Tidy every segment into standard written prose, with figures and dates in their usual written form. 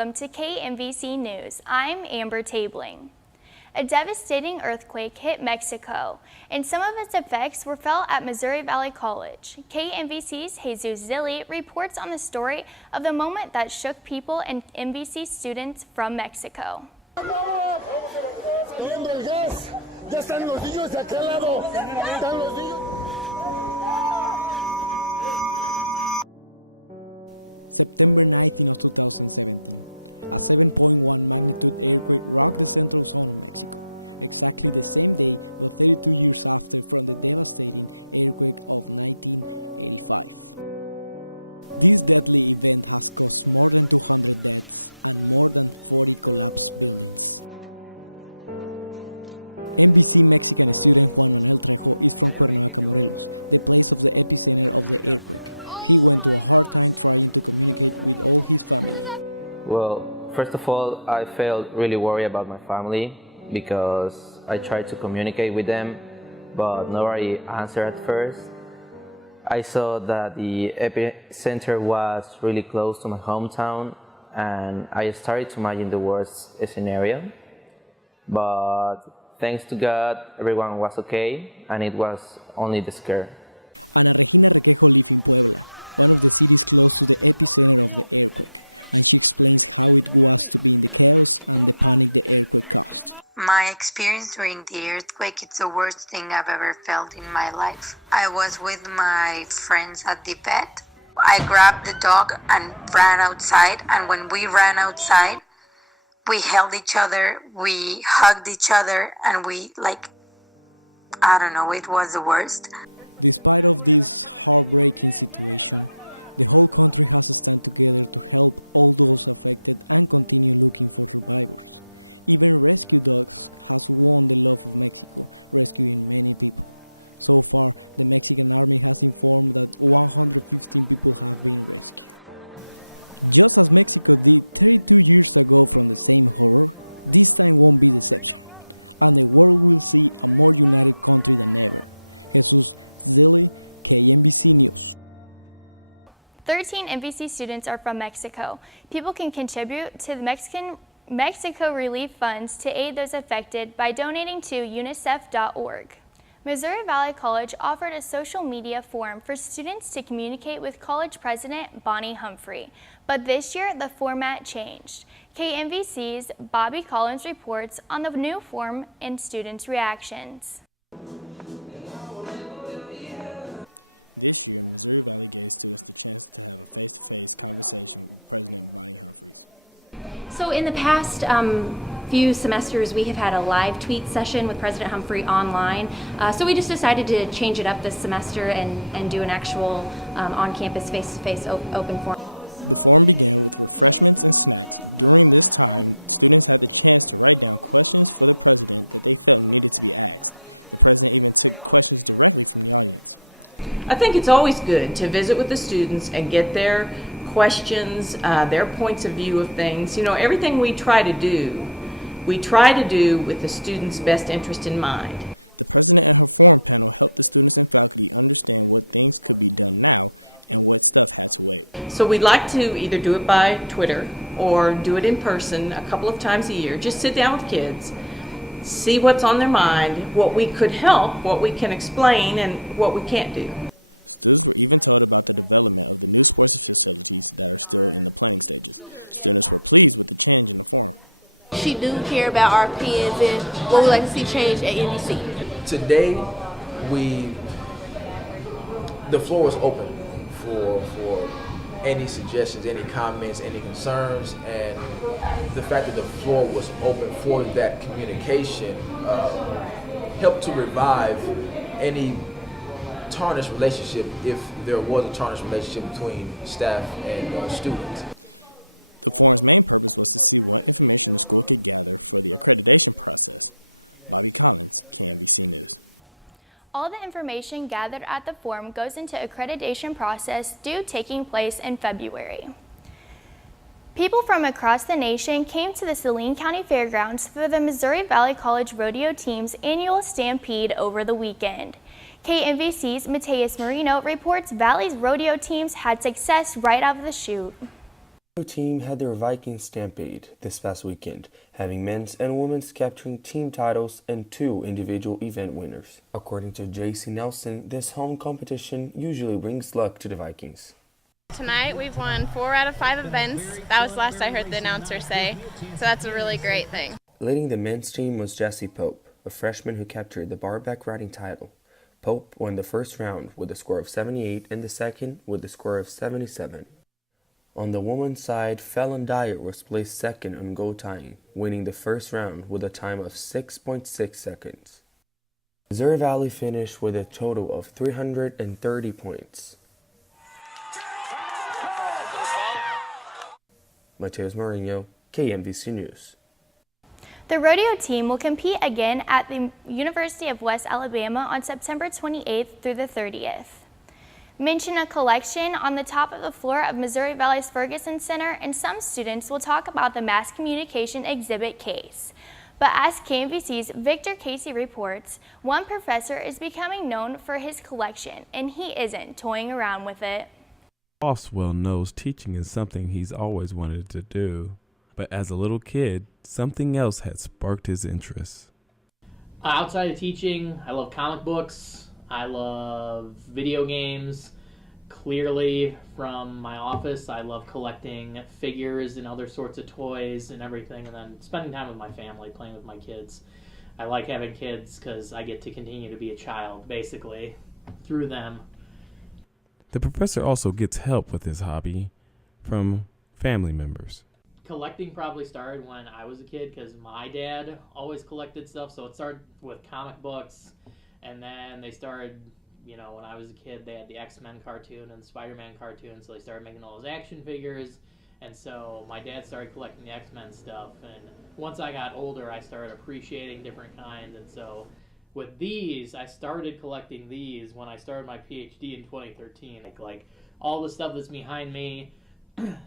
welcome to KMVC News. I'm Amber Tabling. A devastating earthquake hit Mexico, and some of its effects were felt at Missouri Valley College. KMVC's Jesus Zilli reports on the story of the moment that shook people and MVC students from Mexico. Well, first of all, I felt really worried about my family because I tried to communicate with them, but nobody answered at first. I saw that the epicenter was really close to my hometown, and I started to imagine the worst scenario. But thanks to God, everyone was okay, and it was only the scare. My experience during the earthquake, it's the worst thing I've ever felt in my life. I was with my friends at the vet. I grabbed the dog and ran outside, and when we ran outside, we held each other, we hugged each other, and we, I don't know, it was the worst. Thirteen MVC students are from Mexico. People can contribute to the Mexico Relief Funds to aid those affected by donating to unicef.org. Missouri Valley College offered a social media forum for students to communicate with college president Bonnie Humphrey, but this year the format changed. KMVC's Bobby Collins reports on the new forum and students' reactions. So in the past few semesters, we have had a live tweet session with President Humphrey online. So we just decided to change it up this semester and do an actual on-campus face-to-face open forum. I think it's always good to visit with the students and get their questions, their points of view of things. You know, everything we try to do with the students' best interest in mind. So we'd like to either do it by Twitter or do it in person a couple of times a year. Just sit down with kids, see what's on their mind, what we could help, what we can explain, and what we can't do. She do care about our kids and what we like to see change at MVC. Today, the floor is open for any suggestions, any comments, any concerns, and the fact that the floor was open for that communication helped to revive any tarnished relationship, if there was a tarnished relationship between staff and students. All the information gathered at the forum goes into accreditation process due taking place in February. People from across the nation came to the Saline County Fairgrounds for the Missouri Valley College Rodeo Team's annual Stampede over the weekend. KMVC's Mateus Marino reports Valley's rodeo teams had success right out of the chute. The team had their Viking Stampede this past weekend, having men's and women's capturing team titles and 2 individual event winners. According to J.C. Nelson, this home competition usually brings luck to the Vikings. Tonight we've won 4 out of 5 events. That was last I heard the announcer say, so that's a really great thing. Leading the men's team was Jesse Pope, a freshman who captured the barback riding title. Pope won the first round with a score of 78 and the second with a score of 77. On the women's side, Fallon Dyer was placed second on goal tying, winning the first round with a time of 6.6 seconds. Missouri Valley finished with a total of 330 points. Mateus Mourinho, KMVC News. The rodeo team will compete again at the University of West Alabama on September 28th through the 30th. Mention a collection on the top of the floor of Missouri Valley's Ferguson Center, and some students will talk about the mass communication exhibit case. But as KMVC's Victor Casey reports, one professor is becoming known for his collection, and he isn't toying around with it. Oswell knows teaching is something he's always wanted to do, but as a little kid, something else had sparked his interest. Outside of teaching, I love comic books, I love video games. Clearly, from my office, I love collecting figures and other sorts of toys and everything, and then spending time with my family, playing with my kids. I like having kids because I get to continue to be a child, basically, through them. The professor also gets help with his hobby from family members. Collecting probably started when I was a kid because my dad always collected stuff, so it started with comic books, and then they started, when I was a kid, they had the X-Men cartoon and the Spider-Man cartoon, so they started making all those action figures, and so my dad started collecting the X-Men stuff, and once I got older, I started appreciating different kinds, and so with these, I started collecting these when I started my PhD in 2013. Like all the stuff that's behind me,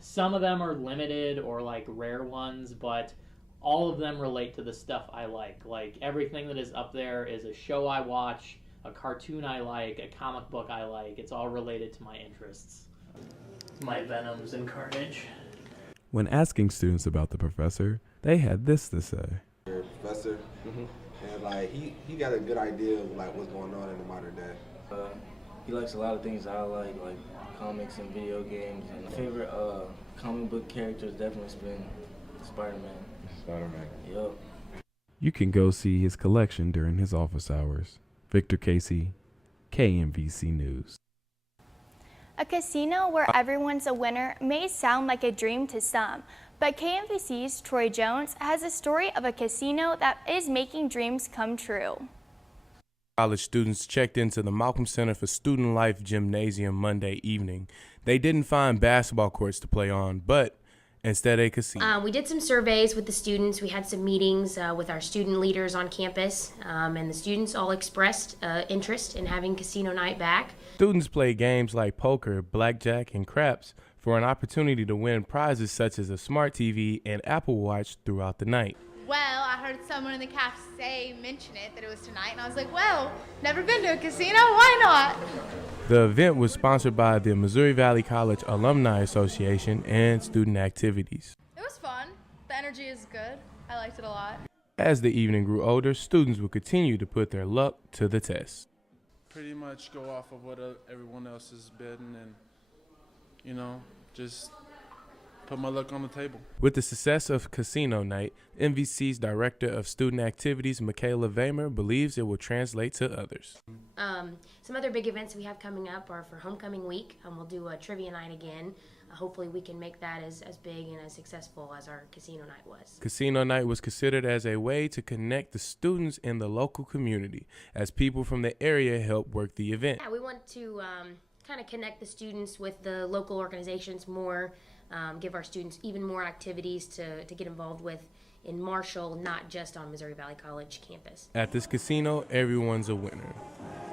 some of them are limited or like rare ones, but all of them relate to the stuff I like. Like everything that is up there is a show I watch, a cartoon I like, a comic book I like. It's all related to my interests. My Venoms and Carnage. When asking students about the professor, they had this to say. Professor, and he got a good idea of what's going on in the modern day. He likes a lot of things I like comics and video games. And my favorite comic book character has definitely been Spider-Man. Spider-Man. Yup. You can go see his collection during his office hours. Victor Casey, KMVC News. A casino where everyone's a winner may sound like a dream to some, but KMVC's Troy Jones has a story of a casino that is making dreams come true. College students checked into the Malcolm Center for Student Life Gymnasium Monday evening. They didn't find basketball courts to play on, but instead a casino. We did some surveys with the students. We had some meetings with our student leaders on campus, and the students all expressed interest in having casino night back. Students played games like poker, blackjack, and craps for an opportunity to win prizes such as a smart TV and Apple Watch throughout the night. Well, I heard someone in the cafe mention it, that it was tonight, and I was like, well, never been to a casino, why not? The event was sponsored by the Missouri Valley College Alumni Association and Student Activities. It was fun. The energy is good. I liked it a lot. As the evening grew older, students would continue to put their luck to the test. Pretty much go off of what everyone else is bidding and, just put my luck on the table. With the success of Casino Night, MVC's Director of Student Activities, Michaela Vamer, believes it will translate to others. Some other big events we have coming up are for Homecoming Week. We'll do a trivia night again. Hopefully we can make that as big and as successful as our Casino Night was. Casino Night was considered as a way to connect the students in the local community as people from the area help work the event. Yeah, we want to kind of connect the students with the local organizations more, give our students even more activities to get involved with in Marshall, not just on Missouri Valley College campus. At this casino, everyone's a winner.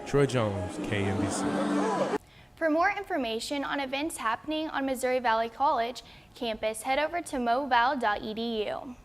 Troy Jones, KMVC. For more information on events happening on Missouri Valley College campus, head over to moval.edu.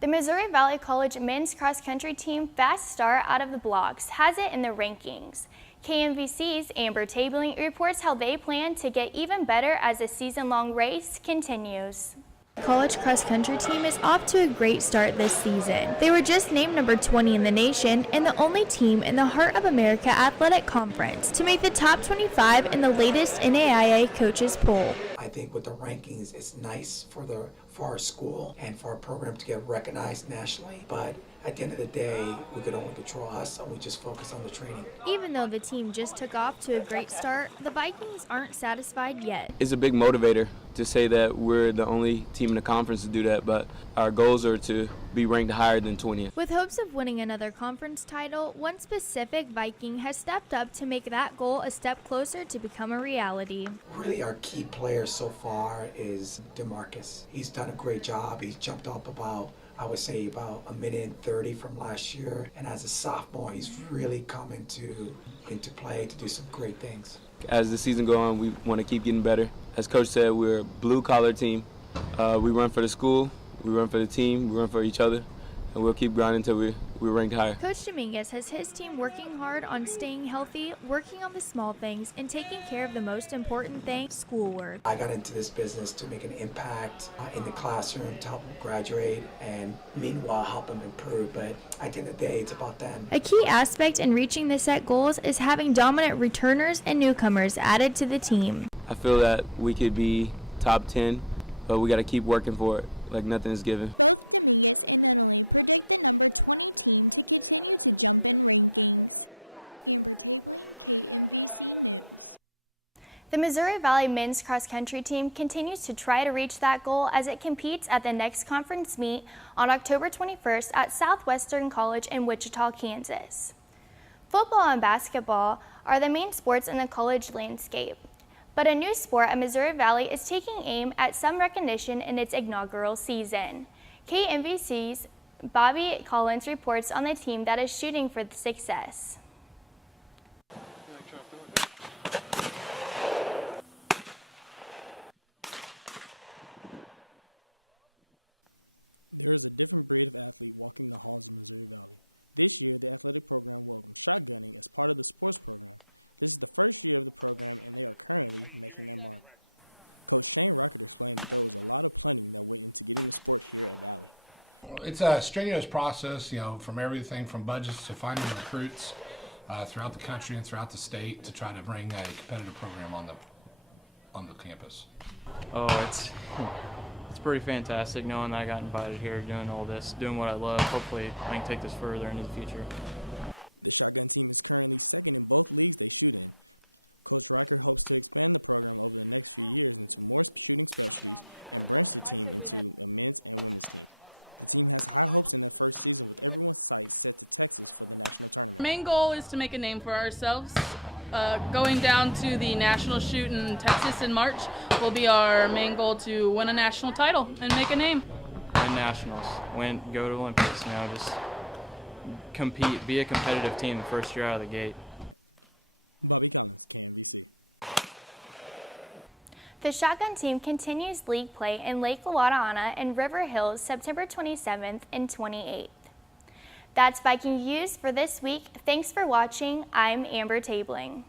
The Missouri Valley College men's cross country team fast start out of the blocks has it in the rankings. KMVC's Amber Tabling reports how they plan to get even better as the season-long race continues. College cross-country team is off to a great start this season. They were just named number 20 in the nation and the only team in the Heart of America Athletic Conference to make the top 25 in the latest NAIA coaches poll. I think with the rankings, it's nice for our school and for our program to get recognized nationally, but at the end of the day, we could only control us, and we just focus on the training. Even though the team just took off to a great start, the Vikings aren't satisfied yet. It's a big motivator to say that we're the only team in the conference to do that, but our goals are to be ranked higher than 20th. With hopes of winning another conference title, one specific Viking has stepped up to make that goal a step closer to become a reality. Really, our key player so far is DeMarcus. He's done a great job. He's jumped up about, I would say, about 1:30 from last year, and as a sophomore, he's really come into play to do some great things. As the season goes on, we want to keep getting better. As Coach said, we're a blue-collar team. We run for the school, we run for the team, we run for each other, and we'll keep grinding until we're ranked higher. Coach Dominguez has his team working hard on staying healthy, working on the small things, and taking care of the most important thing, schoolwork. I got into this business to make an impact in the classroom, to help them graduate, and meanwhile help them improve, but at the end of the day, it's about them. A key aspect in reaching the set goals is having dominant returners and newcomers added to the team. I feel that we could be top 10, but we got to keep working for it, like nothing is given. The Missouri Valley men's cross-country team continues to try to reach that goal as it competes at the next conference meet on October 21st at Southwestern College in Wichita, Kansas. Football and basketball are the main sports in the college landscape, but a new sport at Missouri Valley is taking aim at some recognition in its inaugural season. KMVC's Bobby Collins reports on the team that is shooting for the success. It's a strenuous process, from everything from budgets to finding recruits throughout the country and throughout the state to try to bring a competitive program on the campus. Oh, it's pretty fantastic knowing that I got invited here, doing all this, doing what I love. Hopefully I can take this further into the future. Main goal is to make a name for ourselves. Going down to the national shoot in Texas in March will be our main goal, to win a national title and make a name. Win nationals, go to Olympics, just compete, be a competitive team the first year out of the gate. The shotgun team continues league play in Lake Wawanaana and River Hills September 27th and 28th. That's Viking Views for this week. Thanks for watching. I'm Amber Tabling.